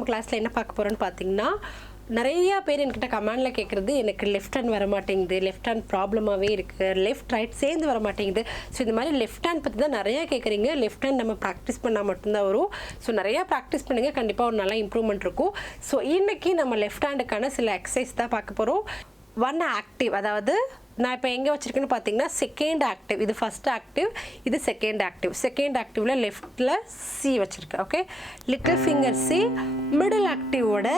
நம்ம கிளாஸ்ல என்ன பார்க்க போறோம்னு பாத்தீங்கன்னா நிறைய பேர் என்கிட்ட கமெண்ட்ல கேக்குறது எனக்கு லெஃப்ட் ஹேண்ட் வர மாட்டேங்குது லெஃப்ட் ஹேண்ட் ப்ராப்ளமாவே இருக்கு லெஃப்ட் ரைட் சேர்ந்து வர மாட்டேங்குது சோ இந்த மாதிரி லெஃப்ட் ஹேண்ட் பத்தி தான் நிறைய கேக்குறீங்க லெஃப்ட் ஹேண்ட் நம்ம பிராக்டீஸ் பண்ணா மட்டும் தான் வரும் சோ நிறைய பிராக்டீஸ் பண்ணுங்க கண்டிப்பா ஒரு நல்ல இம்ப்ரூவ்மென்ட் இருக்கும் சோ இன்னைக்கு நம்ம லெஃப்ட் ஹேண்டுக்கான சில எக்சர்சைஸ் தான் பார்க்க போறோம் ஒன் ஆக்டிவ் அதாவது நான் இப்போ எங்க வச்சிருக்கேன்னு பாத்தீங்கன்னா செகண்ட் ஆக்டிவ் இது ஃபர்ஸ்ட் ஆக்டிவ் இது செகண்ட் ஆக்டிவ்ல லெஃப்ட்ல சி வச்சிருக்கேன் okay little finger C middle ஆக்டிவோட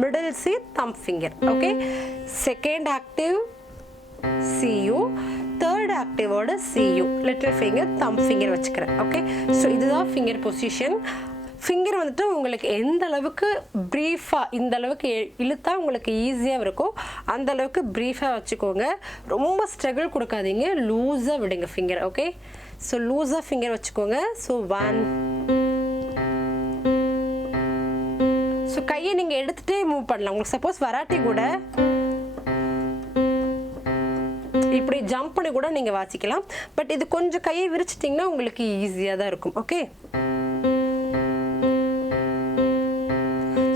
middle C thumb finger okay second active CU third active oda CU little finger thumb finger வச்சுக்கறேன் okay so இதுதான் finger position finger வந்துட்டு உங்களுக்கு எந்த அளவுக்கு பிரீஃபா இந்த அளவுக்கு இழுத்தா உங்களுக்கு ஈஸியா இருக்கும் அந்த அளவுக்கு பிரீஃபா வச்சுக்கோங்க ரொம்ப ஸ்ட்ரகிள் கொடுக்காதீங்க லூஸா விடுங்க finger okay so லூஸா finger வச்சுக்கோங்க so 1 சோ கையை நீங்க எடுத்துட்டே மூவ் பண்ணலாம் உங்களுக்கு சப்போஸ் வராட்டி கூட இப்படி ஜம்ப் பண்ணி கூட நீங்க வாசிக்கலாம் பட் இது கொஞ்சம் கையை விரிச்சிட்டீங்கன்னா உங்களுக்கு ஈஸியா தான் இருக்கும் ஓகே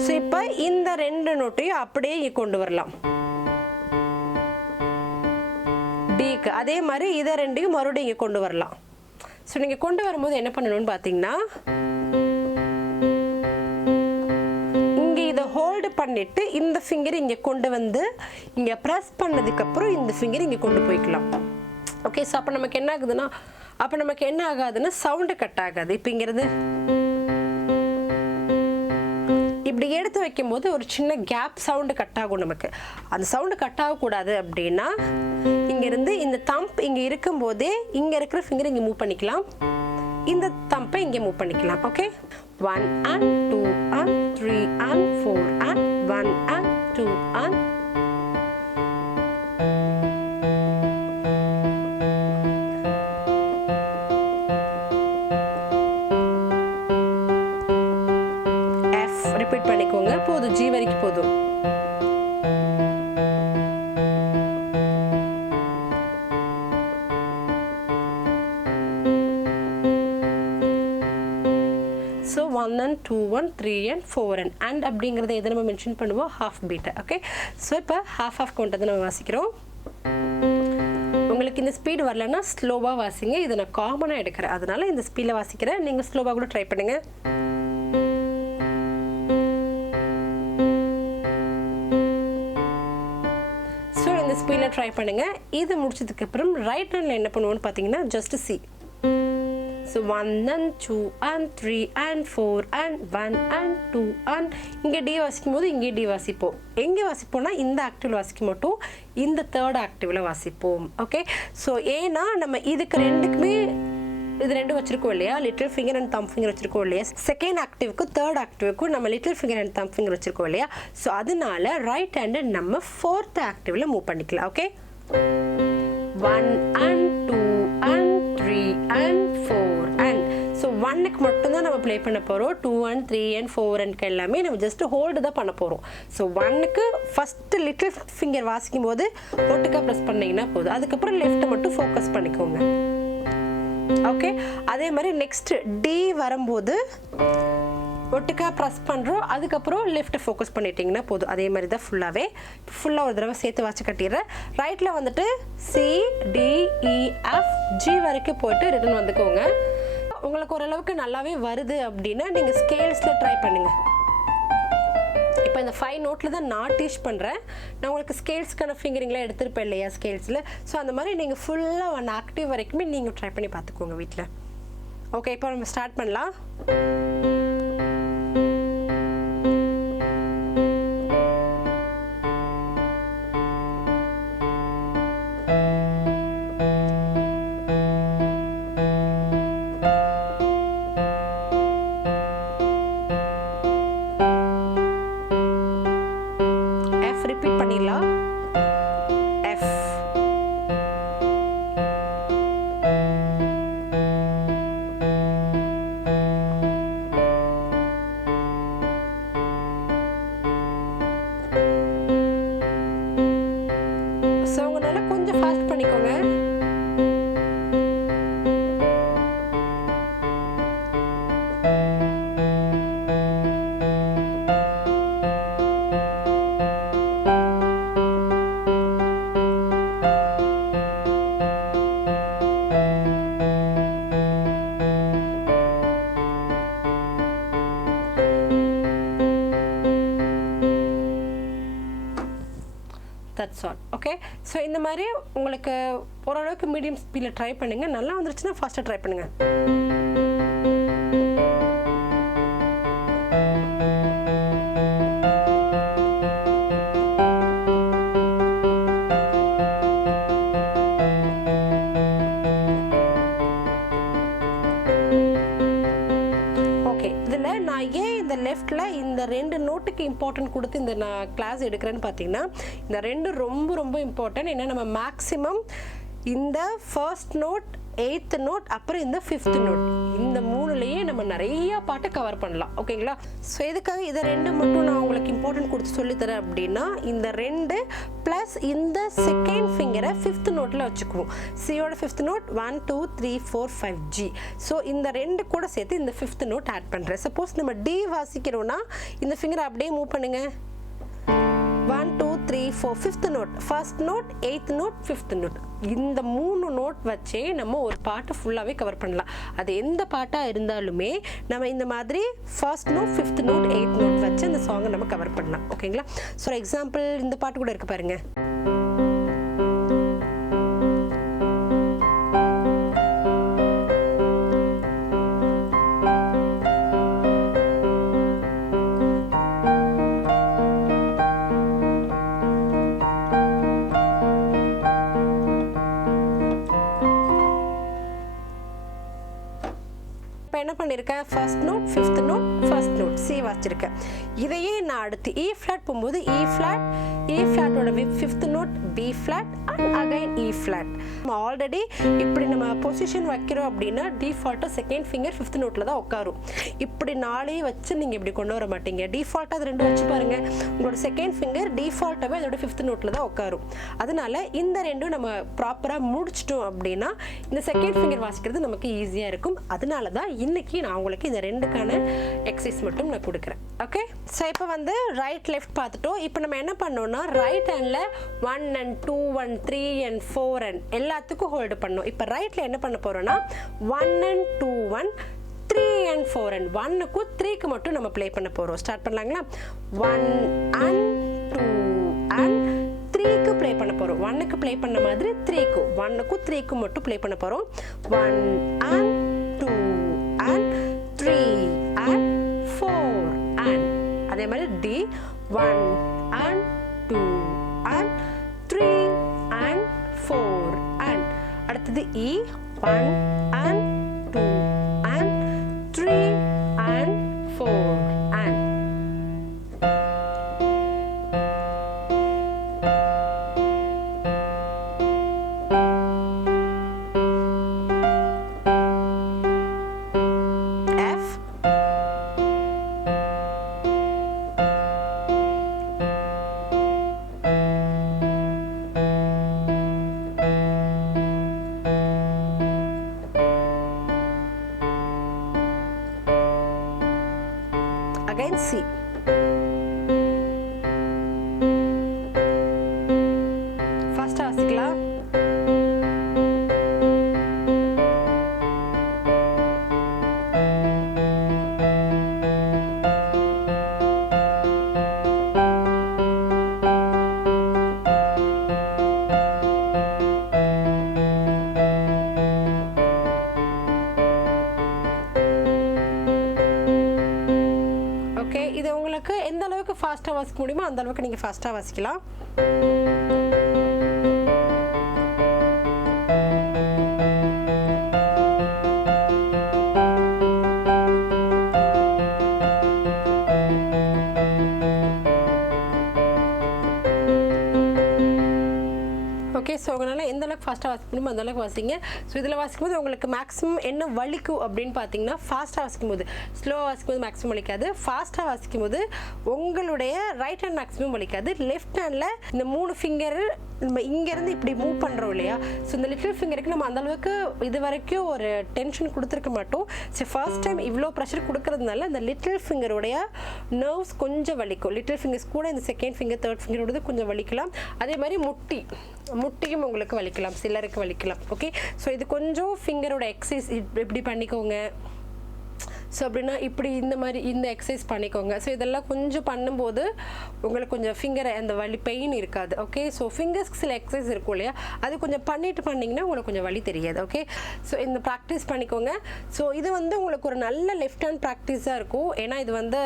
சோ இப்போ இந்த ரெண்டு நோட்டையும் அப்படியே கொண்டு வரலாம் டிக்கு அதே மாதிரி இத ரெண்டையும் மறுபடியும் இங்க கொண்டு வரலாம் சோ நீங்க கொண்டு வரும்போது என்ன பண்ணணும்னு பாத்தீங்கன்னா ஹோல்ட் பண்ணிட்டு இந்த ஃபிங்கர் இங்க கொண்டு வந்து இங்க பிரஸ் பண்ணதுக்கு அப்புறம் இந்த ஃபிங்கர் இங்க கொண்டு போய்க்கலாம் ஓகே சோ அப்ப நமக்கு என்ன ஆகாதுன்னா சவுண்ட் கட் ஆகாது இப்போ இங்கிறது இப்படி எடுத்து வைக்கும்போது ஒரு சின்ன கேப் சவுண்ட் கட் ஆகும் நமக்கு அந்த சவுண்ட் கட் ஆக கூடாது அப்படினா இங்க இருந்து இந்த தம்ப் இங்க இருக்கும்போதே இங்க இருக்கிற ஃபிங்கர் இங்க மூவ் பண்ணிக்கலாம் இந்த தம்பை இங்க மூவ் பண்ணிக்கலாம் okay 1 and 2 and 3 and 4 and 1 and 2 and F repeat பண்ணிக்கோங்க போதும் G வரைக்கும் போதும் so 1 and 2 and 3 and 4 and அப்படிங்கறதை எதை நம்ம மென்ஷன் பண்ணுவோம் half beat okay so இப்போ half கொண்டு வந்து நம்ம வாசிக்கிறோம் உங்களுக்கு இந்த ஸ்பீட் வரலனா ஸ்லோவா வாசிங்க இது நான் காமனா எடுக்கறேன் அதனால இந்த ஸ்பீட்ல வாசிக்கிறேன் நீங்க ஸ்லோவா கூட ட்ரை பண்ணுங்க so இந்த ஸ்பீட்ல ட்ரை பண்ணுங்க இது முடிச்சதுக்கு அப்புறம் ரைட் ஹேண்ட்ல என்ன பண்ணுவோம்னு பாத்தீங்கன்னா just C so 1 and 2 and 3 and 4 and 1 and 2 and இங்க D வாசிக்கும்போது இங்க D வாசிப்போம் எங்க வாசிப்போம்னா இந்த ஆக்டிவ்ல வாசிக்க மாட்டோம் இந்த தேர்ட் ஆக்டிவ்ல வாசிப்போம் ஓகே சோ ஏனா நம்ம இதுக்கு ரெண்டுக்குமே இது ரெண்டு வச்சிருக்கோம் இல்லையா little finger and thumb finger வச்சிருக்கோம் இல்லையா செகண்ட் ஆக்டிவ்க்கு தேர்ட் ஆக்டிவ்க்கு நம்ம little finger and thumb finger வச்சிருக்கோம் இல்லையா சோ அதனால ரைட் ஹேண்ட் நம்ம ஃபோர்த் ஆக்டிவ்ல மூவ் பண்ணிக்கலாம் okay 1 and 2 and 3 and 4 and so 1 க்கு மட்டும் தான் நம்ம ப்ளே பண்ண போறோம் 2 and 3 and 4 and எல்லாமே நம்ம ஜஸ்ட் ஹோல்ட் தான் பண்ண போறோம் so 1 க்கு ஃபர்ஸ்ட் லிட்டில் ஃபிங்கர் வாசிக்கும்போது ஒட்டுக்கா பிரஸ் பண்ணீங்கன்னா போதும் அதுக்கு அப்புறம் லெஃப்ட் மட்டும் ஃபோக்கஸ் பண்ணிக்கோங்க ஓகே அதே மாதிரி நெக்ஸ்ட் D வரும்போது ஒட்டுக்கா பிரஸ் பண்றோம் அதுக்கு அப்புறம் லெஃப்ட் ஃபோக்கஸ் பண்ணிட்டீங்கன்னா போதும் அதே மாதிரி தான் ஃபுல்லா ஒரு தடவை சேர்த்து வாசி கட்டிறேன் ரைட்ல வந்துட்டு C D E F G வரைக்கும் போய்ட்டு ரிட்டர்ன் வந்துக்கோங்க உங்களுக்கு ஓரளவுக்கு நல்லாவே வருது அப்படினா நீங்க ஸ்கேல்ஸ்ல ட்ரை பண்ணுங்க இப்போ இந்த 5 நோட்ல தான் நான் டீச் பண்றேன் நான் உங்களுக்கு ஸ்கேல்ஸ்க்கான ஃபிங்கரிங்ல எடுத்துர்ப்பேன் இல்லையா ஸ்கேல்ஸ்ல சோ அந்த மாதிரி நீங்க ஃபுல்லா ஒன் ஆக்டிவ் வரைக்கும் நீங்க ட்ரை பண்ணி பாத்துக்கோங்க வீட்ல ஓகே இப்போ நம்ம ஸ்டார்ட் பண்ணலாம் ரிப்பீட் பண்ணிடலாம் F that's all. Okay, so இந்த மாதிரி உங்களுக்கு ஓரளவுக்கு மீடியம் ஸ்பீடில் ட்ரை பண்ணுங்கள். நல்லா வந்துருச்சுன்னா ஃபாஸ்ட்டாக ட்ரை பண்ணுங்கள். லெஃப்டில் இந்த 2 நோட்டுக்கு இம்பார்ட்டன்ட் கொடுத்து இந்த நான் கிளாஸ் எடுக்கிறேன்னு பார்த்தீங்கன்னா இந்த 2 ரொம்ப ரொம்ப இம்பார்ட்டன்ட். ஏன்னா நம்ம மேக்ஸிமம் இந்த ஃபர்ஸ்ட் நோட், 8th நோட், அப்புறம் இந்த 5th நோட், இந்த 3லயே நம்ம நிறைய பாட்டை கவர் பண்ணலாம். ஓகேங்களா? ஸோ எதுக்காக இதை 2 மட்டும் நான் உங்களுக்கு இம்பார்ட்டன்ட் கொடுத்து சொல்லித்தரேன் அப்படின்னா இந்த 2 ப்ளஸ் இந்த செகண்ட் ஃபிங்கரை 5th நோட்டில் வச்சுக்குவோம். சியோட 5th நோட் 1 2 3 4 5 G. ஸோ இந்த 2 கூட சேர்த்து இந்த 5th நோட் ஆட் பண்ணுறேன். சப்போஸ் நம்ம டி வாசிக்கிறோன்னா இந்த ஃபிங்கரை அப்படியே மூவ் பண்ணுங்க. 1 2 3 4 5th note, first note, 8th note, 5th note, இந்த 3 நோட் வச்சே நம்ம ஒரு பாட்டை ஃபுல்லாகவே கவர் பண்ணலாம். அது எந்த பாட்டாக இருந்தாலுமே நம்ம இந்த மாதிரி first note, 5th note, 8th note வச்சு அந்த சாங்கை நம்ம கவர் பண்ணலாம். ஓகேங்களா? ஸோ எக்ஸாம்பிள் இந்த பாட்டு கூட இருக்கு பாருங்க. என்ன பண்ணியிருக்கேன், first note, 5th note, first note, C வாசிச்சிருக்கேன். இதையே நான் அடுத்து இ ஃப்ளாட் போகும்போது இ ஃப்ளாட், இ ஃப்ளாட்டோட 5th note, B flat and again E flat. நம்ம ஆல்ரெடி இப்படி நம்ம பொசிஷன் வைக்கிறோம் அப்படின்னா டிஃபால்ட்டாக செகண்ட் ஃபிங்கர் 5th நோட்டில் தான் உட்காரும். இப்படி 4 வச்சு நீங்கள் இப்படி கொண்டு வர மாட்டீங்க. டிஃபால்ட்டாக அது 2 வச்சு பாருங்க. உங்களோட செகண்ட் ஃபிங்கர் டிஃபால்ட்டாகவே அதோட 5th நோட்டில் தான் உட்காரும். அதனால இந்த 2 நம்ம ப்ராப்பராக முடிச்சிட்டோம் அப்படின்னா இந்த செகண்ட் ஃபிங்கர் வாசிக்கிறது நமக்கு ஈஸியாக இருக்கும். அதனால தான் இன்னைக்கு நான் உங்களுக்கு இந்த 2க்கான எக்ஸசைஸ் மட்டும் நான் கொடுக்குறேன். ஓகே, ஸோ இப்போ வந்து ரைட் லெஃப்ட் பார்த்துட்டோம். இப்போ நம்ம என்ன பண்ணோம்னா right handle 1 and 2 and 3 and 4 and எல்லாத்துக்கும் ஹோல்டு பண்ணோம். இப்போ ரைட்டில் என்ன பண்ண போகிறோம்னா 1 and 2 and 3 and 4 and 1க்கும் 3க்கு மட்டும் நம்ம ப்ளே பண்ண போகிறோம். ஸ்டார்ட் பண்ணலாங்களா? 1 and 2 and 3க்கு ப்ளே பண்ண போகிறோம். 1க்கு ப்ளே பண்ண மாதிரி 3க்கும் 1க்கும் 3க்கும் மட்டும் ப்ளே பண்ண போகிறோம். 1 and 2 and 3 and 4 and அதே மாதிரி D 1 and 2 and 3 and 4 and அடுத்தது E 1 and 2 and 3 and 4 and again C. First வாசிக்கலாம். இது உங்களுக்கு எந்த அளவுக்கு ஃபாஸ்ட்டாக வாசிக்க முடியுமோ அந்த அளவுக்கு நீங்கள் ஃபாஸ்ட்டாக வாசிக்கலாம். ஓகே, ஸோ உங்களால் எந்த அளவுக்கு ஃபாஸ்ட்டாக வாசிக்க முடியுமோ அந்த அளவுக்கு வாசிங்க. ஸோ இதில் வாசிக்கும்போது உங்களுக்கு மேக்ஸிமம் என்ன வலிக்கும் அப்படின்னு பார்த்தீங்கன்னா ஃபாஸ்ட்டாக வாசிக்கும்போது, ஸ்லோவாக வாசிக்கும்போது மேக்ஸிமம் வலிக்காது. ஃபாஸ்ட்டாக வாசிக்கும்போது உங்களுடைய ரைட் ஹேண்ட் மேக்ஸிமம் வலிக்காது. லெஃப்ட் ஹேண்டில் இந்த 3 ஃபிங்கர் நம்ம இங்கேருந்து இப்படி மூவ் பண்ணுறோம் இல்லையா, ஸோ இந்த லிட்டில் ஃபிங்கருக்கு நம்ம அந்தளவுக்கு இது வரைக்கும் ஒரு டென்ஷன் கொடுத்துருக்க மாட்டோம். ஸோ ஃபர்ஸ்ட் டைம் இவ்வளோ ப்ரெஷர் கொடுக்கறதுனால இந்த லிட்டில் ஃபிங்கருடைய நர்வ்ஸ் கொஞ்சம் வலிக்கும். லிட்டில் ஃபிங்கர்ஸ் கூட இந்த செகண்ட் ஃபிங்கர், தேர்ட் ஃபிங்கரோடது கொஞ்சம் வலிக்கலாம். அதே மாதிரி முட்டியும் உங்களுக்கு வலிக்கலாம், சிலருக்கு வலிக்கலாம். ஓகே, ஸோ இது கொஞ்சம் ஃபிங்கரோட எக்ஸசைஸ் இப்படி பண்ணிக்கோங்க. ஸோ அப்படின்னா இப்படி இந்த மாதிரி இந்த எக்ஸசைஸ் பண்ணிக்கோங்க. ஸோ இதெல்லாம் கொஞ்சம் பண்ணும்போது உங்களுக்கு கொஞ்சம் ஃபிங்கர் அந்த வலி பெயின் இருக்காது. ஓகே, ஸோ ஃபிங்கர்ஸ்க்கு சில எக்ஸசைஸ் இருக்கும் இல்லையா, அது கொஞ்சம் பண்ணிங்கன்னா உங்களுக்கு கொஞ்சம் வலி தெரியாது. ஓகே, ஸோ இந்த ப்ராக்டிஸ் பண்ணிக்கோங்க. ஸோ இது வந்து உங்களுக்கு ஒரு நல்ல லெஃப்ட் ஹேண்ட் ப்ராக்டிஸாக இருக்கும். ஏன்னா இது வந்து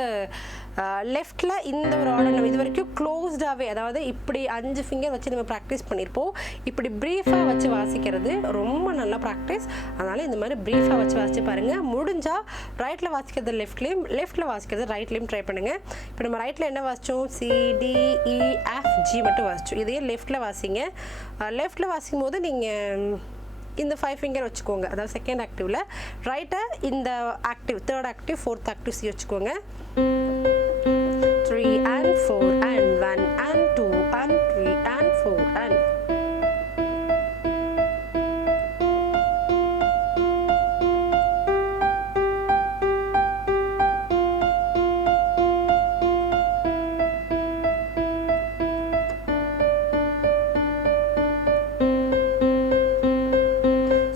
லெஃப்டில் இந்த ஒரு ஆர்டர் நம்ம இது வரைக்கும் க்ளோஸ்டாகவே, அதாவது இப்படி 5 ஃபிங்கர் வச்சு நம்ம ப்ராக்டிஸ் பண்ணியிருப்போம். இப்படி ப்ரீஃபாக வச்சு வாசிக்கிறது ரொம்ப நல்ல ப்ராக்டிஸ். அதனால் இந்த மாதிரி ப்ரீஃபாக வச்சு வாசிச்சு பாருங்கள். முடிஞ்சால் ரைட்டில் வாசிக்கிறது லெஃப்ட்லேயும், லெஃப்ட்டில் வாசிக்கிறது ரைட்லேயும் ட்ரை பண்ணுங்கள். இப்போ நம்ம ரைட்டில் என்ன வாசித்தோம், CDEFG மட்டும் வாசித்தோம். இதையே லெஃப்ட்டில் வாசிங்க. லெஃப்ட்டில் வாசிக்கும் போது நீங்கள் இந்த 5 ஃபிங்கர் வச்சுக்கோங்க, அதாவது செகண்ட் ஆக்டிவில். ரைட்டை இந்த active, third active, fourth active C வச்சுக்கோங்க. 3 and 4 and 1 and 2 and 3 and 4 and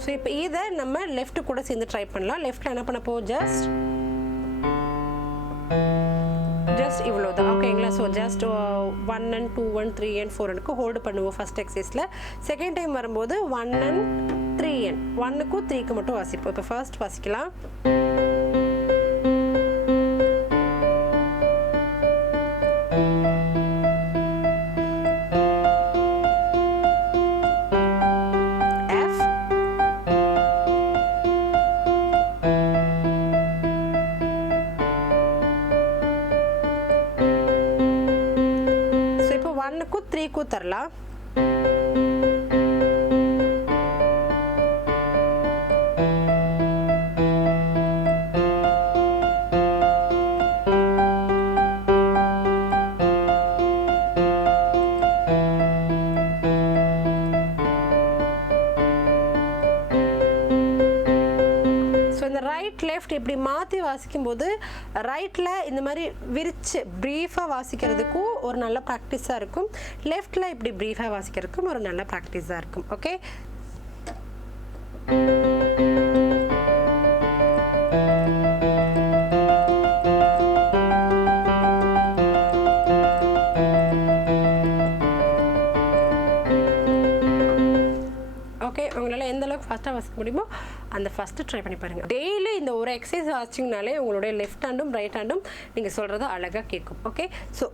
so இப்போ இதை நம்ம லெஃப்ட் கூட சேர்ந்து ட்ரை பண்ணலாம். லெஃப்ட்டில் என்ன பண்ண போவோம், ஜஸ்ட் இவ்வளோதான். ஓகேங்களா, so just 1 and 2 and 3 and 4 hold பண்ணுவோம் ஃபர்ஸ்ட் எக்ஸசைஸில். செகண்ட் டைம் வரும்போது 1 and 3 and 1க்கும் 3க்கு மட்டும் வாசிப்போம். இப்போ ஃபர்ஸ்ட் வாசிக்கலாம். ஒன்னுக்கும் 3க்கும் தரலாம். ரைட் லெஃப்ட் இப்படி மாற்றி வாசிக்கும்போது ரைட்டில் இந்த மாதிரி விரிச்சு ப்ரீஃபாக வாசிக்கிறதுக்கும் ஒரு நல்ல ப்ராக்டிஸாக இருக்கும். லெஃப்டில் இப்படி ப்ரீஃபாக வாசிக்கிறதுக்கும் ஒரு நல்ல ப்ராக்டிஸாக இருக்கும். ஓகே, ஓகே, உங்களால் எந்த அளவுக்கு ஃபாஸ்ட்டாக வாசிக்க முடியுமோ அந்த ஃபஸ்ட்டு ட்ரை பண்ணி பாருங்கள். டெய்லி இந்த ஒரு எக்ஸசைஸ் வாசிச்சிங்கனாலே உங்களுடைய லெஃப்ட் ஹேண்டும் ரைட் ஹேண்டும் நீங்கள் சொல்கிறத அழகாக கேட்கும். ஓகே, ஸோ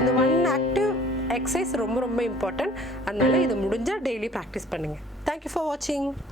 இந்த 1 ஆக்டிவ் எக்ஸசைஸ் ரொம்ப ரொம்ப இம்பார்ட்டன்ட். அதனால இது முடிஞ்சால் டெய்லி ப்ராக்டிஸ் பண்ணுங்கள். தேங்க்யூ ஃபார் வாட்சிங்.